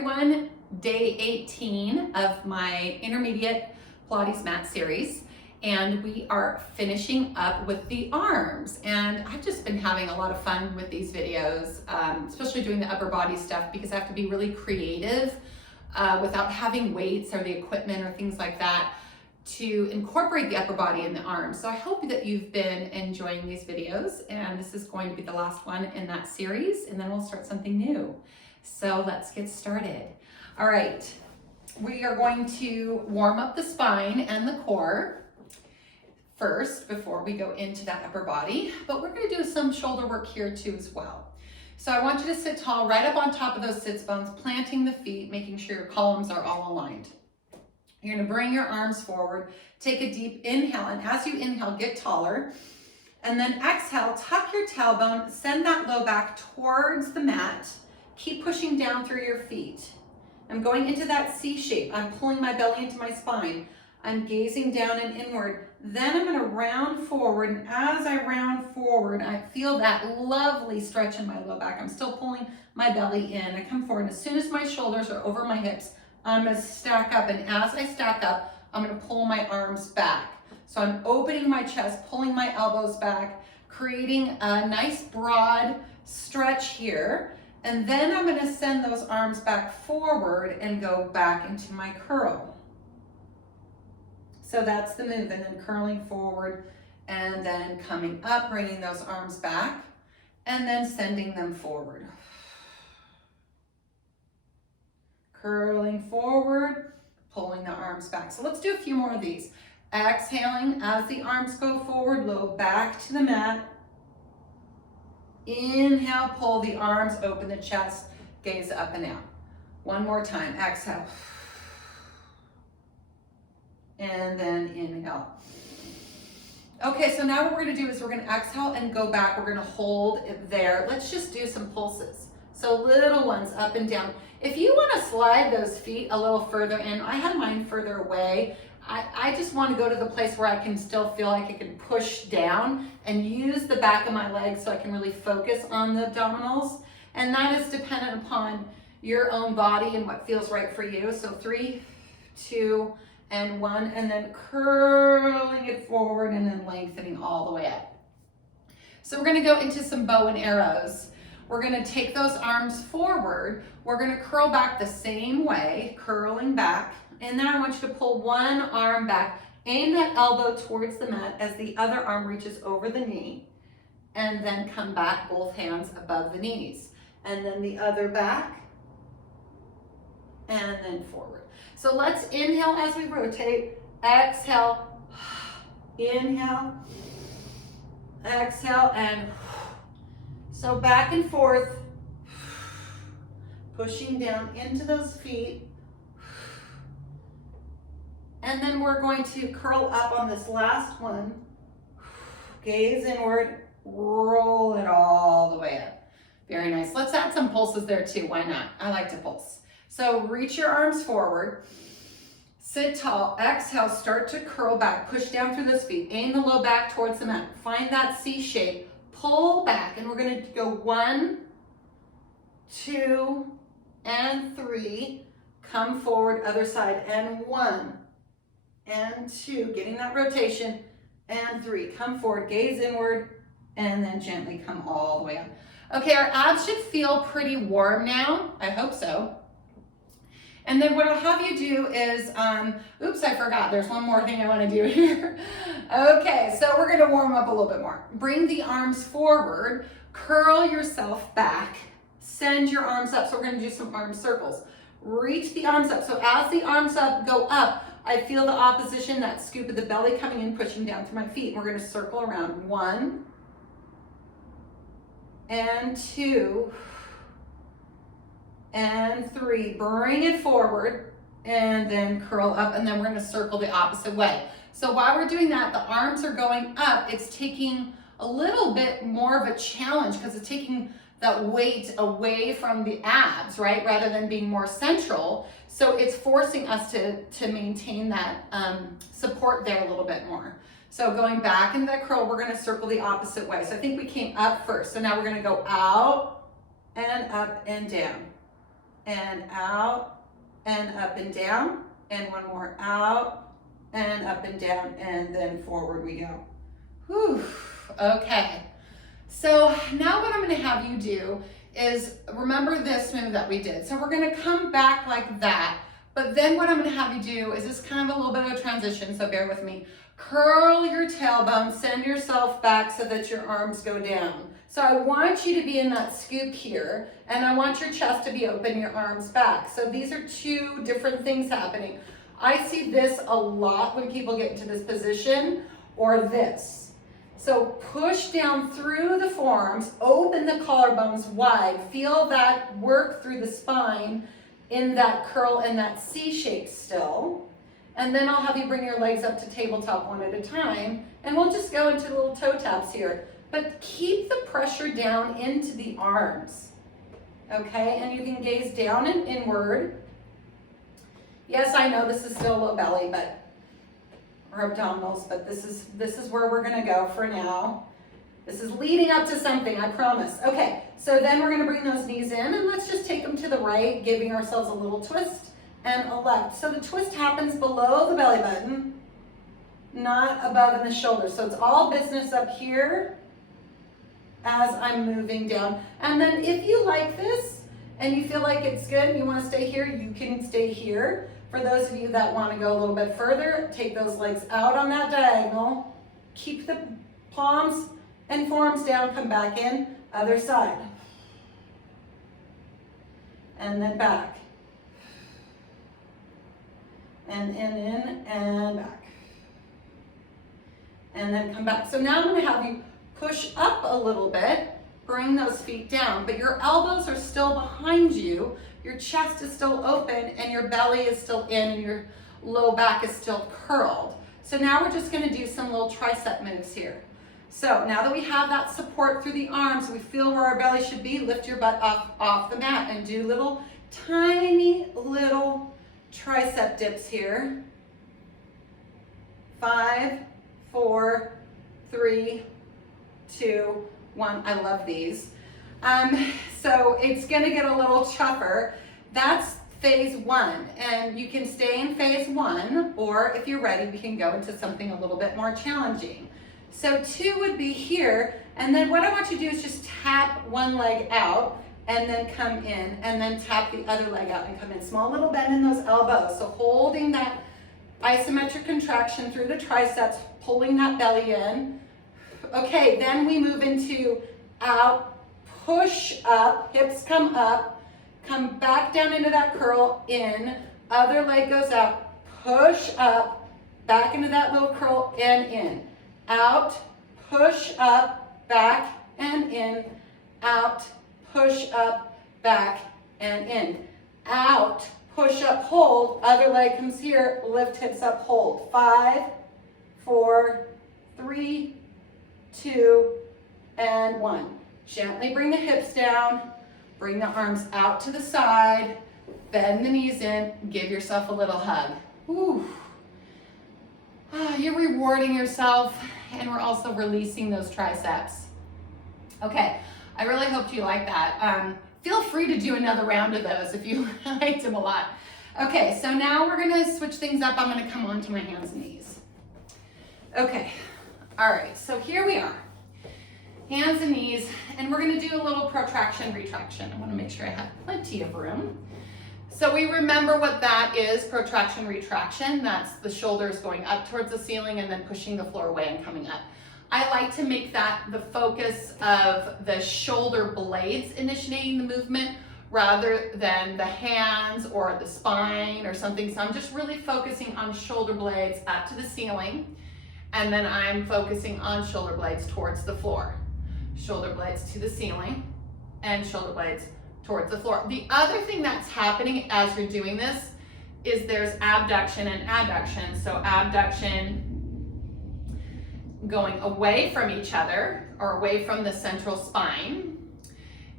everyone, day 18 of my intermediate Pilates mat series, and we are finishing up with the arms. And I've just been having a lot of fun with these videos, especially doing the upper body stuff, because I have to be really creative without having weights or the equipment or things like that to incorporate the upper body in the arms. So I hope that you've been enjoying these videos, and this is going to be the last one in that series, and then we'll start something new. So let's get started. All right, we are going to warm up the spine and the core first before we go into that upper body, but we're going to do some shoulder work here too as well. So I want you to sit tall right up on top of those sits bones, planting the feet, making sure your columns are all aligned. You're going to bring your arms forward, take a deep inhale, and as you inhale, get taller. And then exhale, tuck your tailbone, send that low back towards the mat. Keep pushing down through your feet. I'm going into that C shape. I'm pulling my belly into my spine. I'm gazing down and inward. Then I'm going to round forward, and as I round forward, I feel that lovely stretch in my low back. I'm still pulling my belly in. I come forward, and as soon as my shoulders are over my hips, I'm going to stack up, and as I stack up, I'm going to pull my arms back. So I'm opening my chest, pulling my elbows back, creating a nice broad stretch here, and then I'm going to send those arms back forward and go back into my curl. So that's the move, and then curling forward and then coming up, bringing those arms back, and then sending them forward. Curling forward, pulling the arms back. So let's do a few more of these. Exhaling as the arms go forward, low back to the mat. Inhale, pull the arms, open the chest, gaze up and out. One more time, exhale. And then inhale. Okay, so now what we're gonna do is we're gonna exhale and go back. We're gonna hold it there. Let's just do some pulses. So little ones up and down. If you wanna slide those feet a little further in, I have mine further away. I just wanna go to the place where I can still feel like I can push down and use the back of my legs so I can really focus on the abdominals. And that is dependent upon your own body and what feels right for you. So 3, 2, and 1, and then curling it forward and then lengthening all the way up. So we're gonna go into some bow and arrows. We're gonna take those arms forward. We're gonna curl back the same way, curling back. And then I want you to pull one arm back, aim that elbow towards the mat as the other arm reaches over the knee, and then come back, both hands above the knees. And then the other back, and then forward. So let's inhale as we rotate, exhale, inhale, exhale, and so back and forth, pushing down into those feet. And then we're going to curl up on this last one, gaze inward, roll it all the way up. Very nice. Let's add some pulses there too, why not? I like to pulse. So reach your arms forward, sit tall, exhale, start to curl back, push down through those feet, aim the low back towards the mat, find that C shape, pull back, and we're gonna go 1, 2, and 3, come forward, other side, and 1, and 2, getting that rotation, and 3, come forward, gaze inward, and then gently come all the way up. Okay, our abs should feel pretty warm now, I hope so. And then what I'll have you do is, oops, I forgot, there's one more thing I wanna do here. Okay, so we're gonna warm up a little bit more. Bring the arms forward, curl yourself back, send your arms up. So we're gonna do some arm circles. Reach the arms up. So as the arms up go up, I feel the opposition, that scoop of the belly coming in, pushing down through my feet. We're gonna circle around, 1, and 2, and 3, bring it forward, and then curl up, and then we're gonna circle the opposite way. So while we're doing that, the arms are going up. It's taking a little bit more of a challenge because it's taking that weight away from the abs, right? Rather than being more central. So it's forcing us to maintain that support there a little bit more. So going back into that curl, we're gonna circle the opposite way. So I think we came up first. So now we're gonna go out and up and down. and out and up and down, and one more out and up and down, and then forward we go. Whew. Okay, so now what I'm going to have you do is remember this move that we did. So we're going to come back like that, but then what I'm going to have you do is this kind of a little bit of a transition, so bear with me. Curl your tailbone, send yourself back so that your arms go down. So I want you to be in that scoop here, and I want your chest to be open, your arms back. So these are two different things happening. I see this a lot when people get into this position, or this. So push down through the forearms, open the collarbones wide, feel that work through the spine in that curl and that C shape still. And then I'll have you bring your legs up to tabletop one at a time, and we'll just go into little toe taps here. But keep the pressure down into the arms, okay? And you can gaze down and inward. Yes, I know this is still low belly, or abdominals, but this is where we're gonna go for now. This is leading up to something, I promise. Okay, so then we're gonna bring those knees in, and let's just take them to the right, giving ourselves a little twist and a left. So the twist happens below the belly button, not above in the shoulders. So it's all business up here as I'm moving down. And then if you like this and you feel like it's good and you want to stay here, you can stay here. For those of you that want to go a little bit further, take those legs out on that diagonal, keep the palms and forearms down, come back in, other side. And then back. And in, and back. And then come back. So now I'm going to have you push up a little bit, bring those feet down, but your elbows are still behind you, your chest is still open, and your belly is still in, and your low back is still curled. So now we're just going to do some little tricep moves here. So now that we have that support through the arms, we feel where our belly should be, lift your butt off the mat and do little tiny little tricep dips here. 5, 4, 3, 2, 1. I love these. So it's going to get a little tougher. That's phase 1, and you can stay in phase 1, or if you're ready, we can go into something a little bit more challenging. So 2 would be here, and then what I want you to do is just tap one leg out and then come in, and then tap the other leg out and come in. Small little bend in those elbows. So holding that isometric contraction through the triceps, pulling that belly in. Okay, then we move into out, push up, hips come up, come back down into that curl, in, other leg goes out, push up, back into that little curl, and in. Out, push up, back, and in, out, push up, back, and in. Out, push up, hold, other leg comes here, lift hips up, hold. 5, 4, 3, 2, and 1. Gently bring the hips down, bring the arms out to the side, bend the knees in, give yourself a little hug. Whew. You're rewarding yourself, and we're also releasing those triceps. Okay, I really hope you like that. Feel free to do another round of those if you liked them a lot. Okay, so now we're gonna switch things up. I'm gonna come onto my hands and knees. Okay, all right, so here we are. Hands and knees, and we're gonna do a little protraction, retraction. I wanna make sure I have plenty of room. So we remember what that is, protraction, retraction. That's the shoulders going up towards the ceiling and then pushing the floor away and coming up. I like to make that the focus of the shoulder blades initiating the movement rather than the hands or the spine or something. So I'm just really focusing on shoulder blades up to the ceiling, and then I'm focusing on shoulder blades towards the floor. Shoulder blades to the ceiling and shoulder blades towards the floor. The other thing that's happening as you're doing this is there's abduction and adduction. So abduction going away from each other or away from the central spine,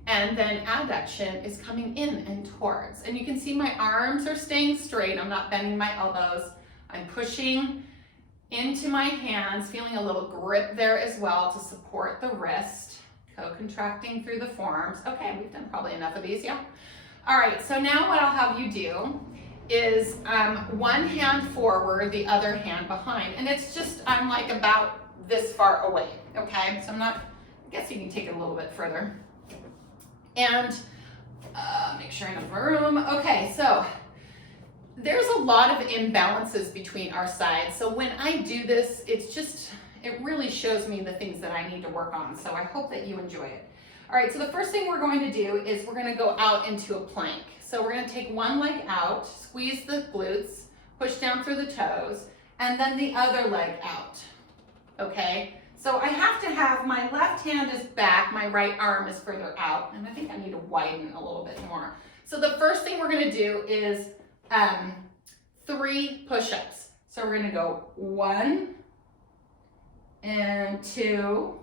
and then adduction is coming in and towards. And you can see my arms are staying straight. I'm not bending my elbows. I'm pushing into my hands, feeling a little grip there as well to support the wrist. Co-contracting through the forearms. Okay, we've done probably enough of these, yeah. All right, so now what I'll have you do is one hand forward, the other hand behind. And it's just, I'm like about this far away, okay? So I guess you can take it a little bit further. And make sure enough room. Okay, so there's a lot of imbalances between our sides. So when I do this, it really shows me the things that I need to work on. So I hope that you enjoy it. All right, so the first thing we're going to do is we're going to go out into a plank. So we're going to take one leg out, squeeze the glutes, push down through the toes, and then the other leg out, okay? So I have to have, my left hand is back, my right arm is further out, and I think I need to widen a little bit more. So the first thing we're going to do is 3 push-ups. So we're going to go 1 and 2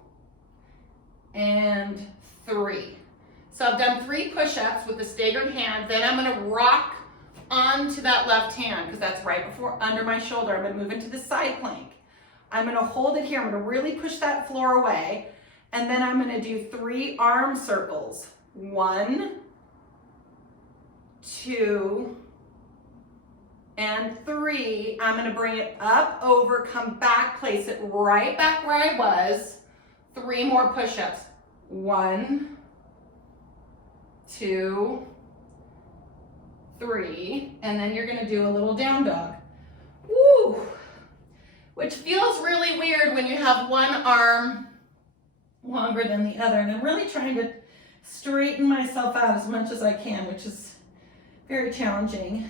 and 3. So I've done 3 push-ups with the staggered hand. Then I'm going to rock onto that left hand because that's right before under my shoulder. I'm going to move into the side plank. I'm going to hold it here. I'm going to really push that floor away. And then I'm going to do 3 arm circles. 1, 2, and 3. I'm going to bring it up, over, come back, place it right back where I was. 3 more push-ups. 1, 2, 3, and then you're going to do a little down dog. Woo! Which feels really weird when you have one arm longer than the other. And I'm really trying to straighten myself out as much as I can, which is very challenging.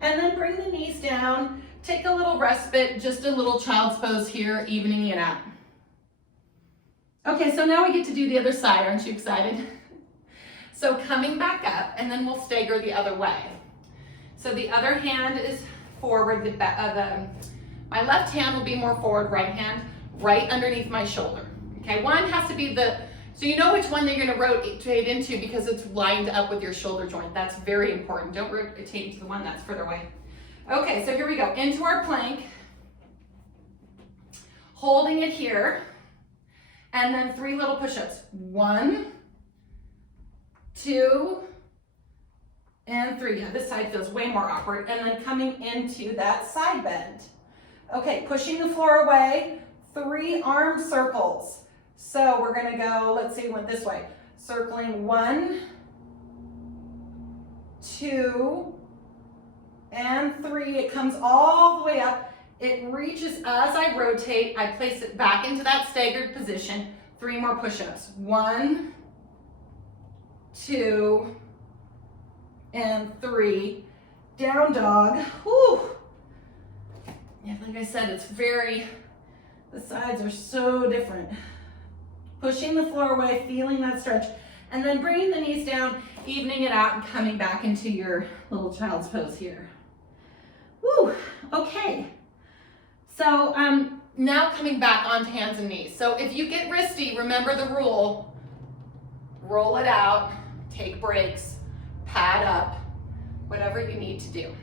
And then bring the knees down, take a little respite, just a little child's pose here, evening it out. Okay, so now we get to do the other side. Aren't you excited? So coming back up, and then we'll stagger the other way. So the other hand is forward, my left hand will be more forward, right hand right underneath my shoulder. Okay, one has to be so you know which one that you're gonna rotate into because it's lined up with your shoulder joint. That's very important. Don't rotate into the one that's further away. Okay, so here we go, into our plank, holding it here, and then 3 little push-ups. 1, 2, and 3. Yeah, this side feels way more awkward. And then coming into that side bend. Okay, pushing the floor away, 3 arm circles. So we're gonna go, let's see, went this way. Circling 1, 2, and 3. It comes all the way up. It reaches as I rotate. I place it back into that staggered position. 3 more push-ups. 1, 2, and 3. Down dog. Whew. Yeah, like I said, the sides are so different. Pushing the floor away, feeling that stretch, and then bringing the knees down, evening it out, and coming back into your little child's pose here. Woo, okay. So now coming back onto hands and knees. So if you get wristy, remember the rule. Roll it out, take breaks, pad up, whatever you need to do.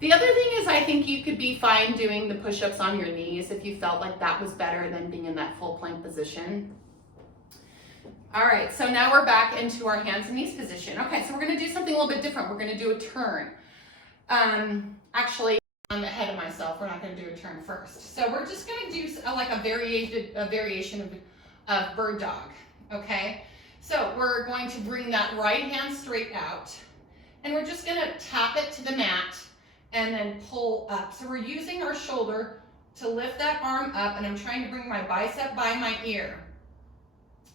The other thing is I think you could be fine doing the push-ups on your knees if you felt like that was better than being in that full plank position. All right, so now we're back into our hands and knees position. Okay, so we're gonna do something a little bit different. We're gonna do a turn. Actually, I'm ahead of myself. We're not gonna do a turn first. So we're just gonna do like a variation of bird dog, okay? So we're going to bring that right hand straight out, and we're just gonna tap it to the mat and then pull up. So we're using our shoulder to lift that arm up, and I'm trying to bring my bicep by my ear.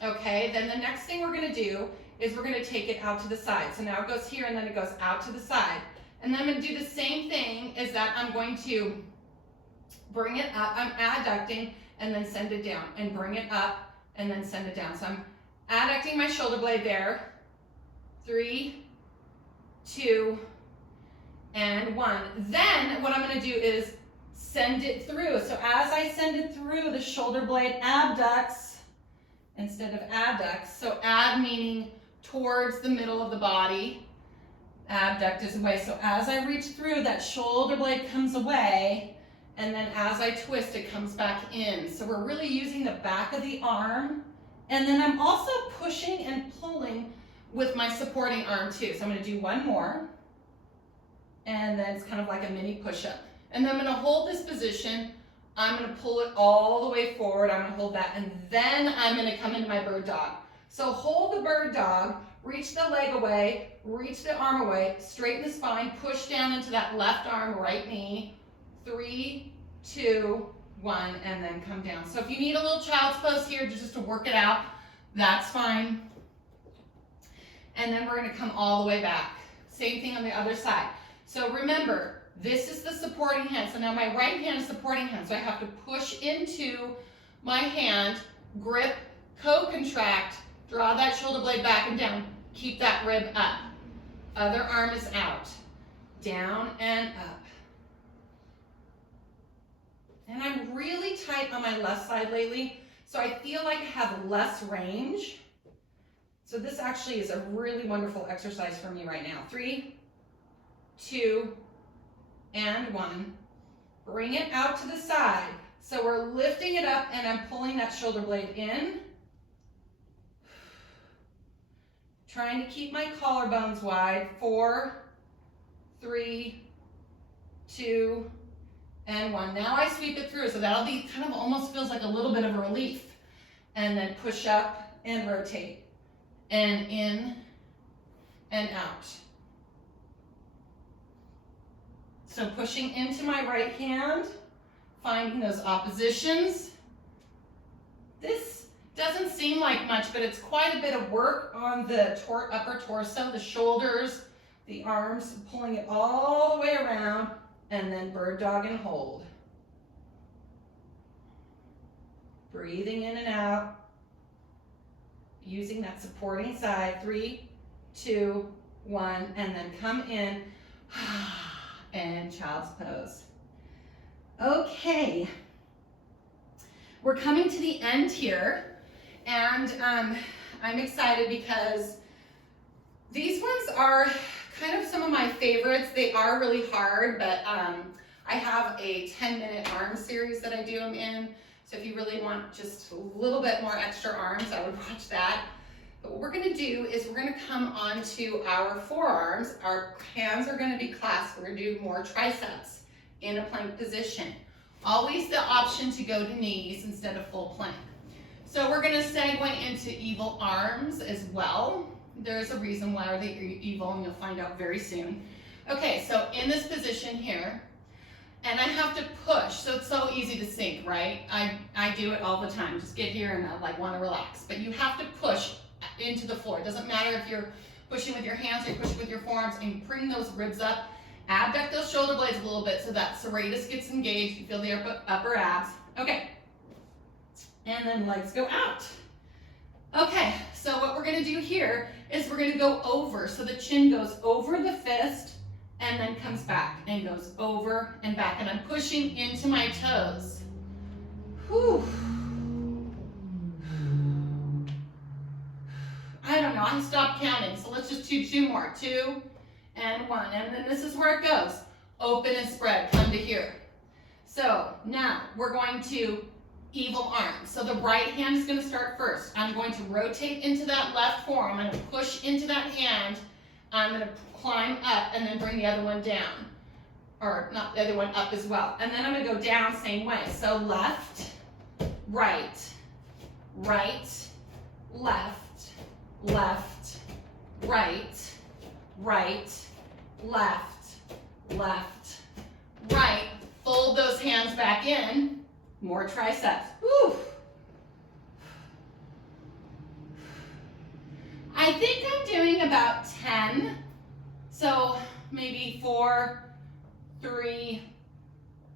Okay, then the next thing we're gonna do is we're gonna take it out to the side. So now it goes here and then it goes out to the side. And then I'm gonna do the same thing, is that I'm going to bring it up, I'm adducting and then send it down, and bring it up and then send it down. So I'm adducting my shoulder blade there. 3, 2, and 1. Then what I'm gonna do is send it through. So as I send it through, the shoulder blade abducts instead of adducts. So add meaning towards the middle of the body. Abduct is away. So as I reach through, that shoulder blade comes away, and then as I twist, it comes back in. So we're really using the back of the arm. And then I'm also pushing and pulling with my supporting arm too. So I'm gonna do one more, and then it's kind of like a mini push-up. And then I'm gonna hold this position. I'm gonna pull it all the way forward. I'm gonna hold that, and then I'm gonna come into my bird dog. So hold the bird dog, reach the leg away, reach the arm away, straighten the spine, push down into that left arm, right knee. 3, 2, 1, and then come down. So if you need a little child's pose here just to work it out, that's fine. And then we're gonna come all the way back. Same thing on the other side. So remember, this is the supporting hand. So now my right hand is supporting hand. So I have to push into my hand, grip, co-contract, draw that shoulder blade back and down. Keep that rib up. Other arm is out. Down and up. And I'm really tight on my left side lately, so I feel like I have less range. So this actually is a really wonderful exercise for me right now. 3, 2, and 1. Bring it out to the side. So we're lifting it up and I'm pulling that shoulder blade in. Trying to keep my collarbones wide. 4, 3, 2, and 1. Now I sweep it through, so that'll be kind of almost feels like a little bit of a relief. And then push up and rotate. And in and out. So pushing into my right hand, finding those oppositions. This doesn't seem like much, but it's quite a bit of work on the upper torso, the shoulders, the arms, pulling it all the way around, and then bird dog and hold. Breathing in and out. Using that supporting side. 3, 2, 1, and then come in and child's pose. Okay, we're coming to the end here, and I'm excited because these ones are kind of some of my favorites. They are really hard, but I have a 10-minute arm series that I do them in. So if you really want just a little bit more extra arms, I would watch that. But what we're gonna do is we're gonna come onto our forearms. Our hands are gonna be clasped. We're gonna do more triceps in a plank position. Always the option to go to knees instead of full plank. So we're gonna segue into evil arms as well. There's a reason why they're evil, and you'll find out very soon. Okay, so in this position here, and I have to push, so it's so easy to sink, right? I do it all the time. Just get here and I like want to relax. But you have to push into the floor. It doesn't matter if you're pushing with your hands or you're pushing with your forearms, and bring those ribs up. Abduct those shoulder blades a little bit so that serratus gets engaged. You feel the upper abs. Okay. And then legs go out. Okay, so what we're gonna do here is we're gonna go over. So the chin goes over the fist, and then comes back and goes over and back. And I'm pushing into my toes. Whew. I don't know, I stopped counting. So let's just do 2 more. 2 and 1. And then this is where it goes. Open and spread, come to here. So now we're going to evil arm. So the right hand is gonna start first. I'm going to rotate into that left forearm. I'm gonna push into that hand. I'm gonna climb up and then bring the other one down. Or not the other one up as well. And then I'm gonna go down same way. So left, right, right, left, left, right, right, left, left, right. Fold those hands back in. More triceps. Woo. I think I'm doing about 10. So maybe 4, 3,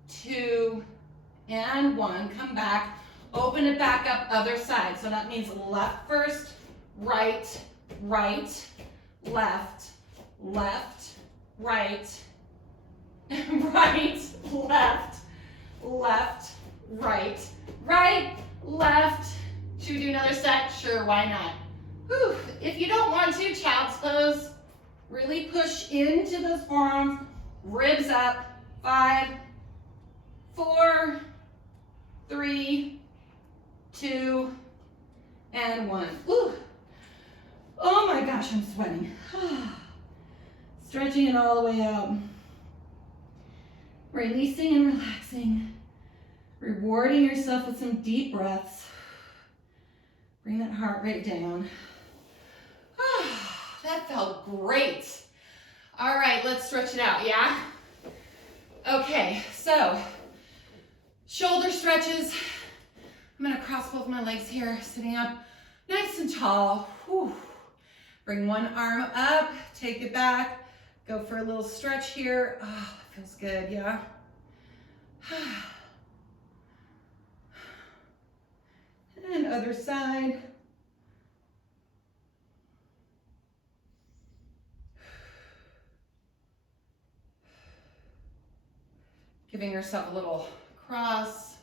2, and 1. Come back. Open it back up other side. So that means left first, right, right, left, left, right, right, left, left, right, right, left. Should we do another set? Sure, why not? Whew. If you don't want to, child's pose. Really push into those forearms, ribs up. 5, 4, 3, 2, and 1. Ooh. Oh my gosh, I'm sweating. Stretching it all the way out. Releasing and relaxing. Rewarding yourself with some deep breaths. Bring that heart rate down. That felt great. All right, let's stretch it out, yeah? Okay, so shoulder stretches. I'm gonna cross both my legs here, sitting up nice and tall. Whew. Bring one arm up, take it back, go for a little stretch here. Oh, that feels good, yeah? And other side. Giving yourself a little cross.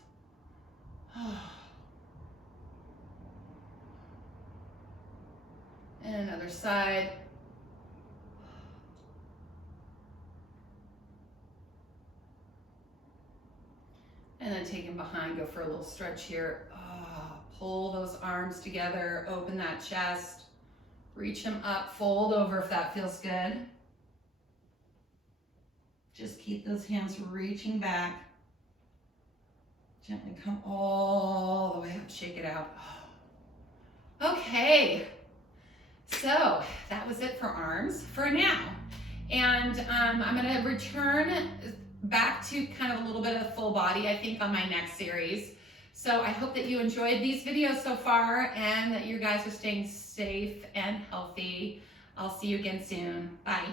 And another side. And then taking behind, go for a little stretch here. Pull those arms together, open that chest, reach them up, fold over if that feels good. Just keep those hands reaching back. Gently come all the way up, shake it out. Okay, so that was it for arms for now. And I'm gonna return back to kind of a little bit of full body, I think, on my next series. So I hope that you enjoyed these videos so far and that you guys are staying safe and healthy. I'll see you again soon. Bye.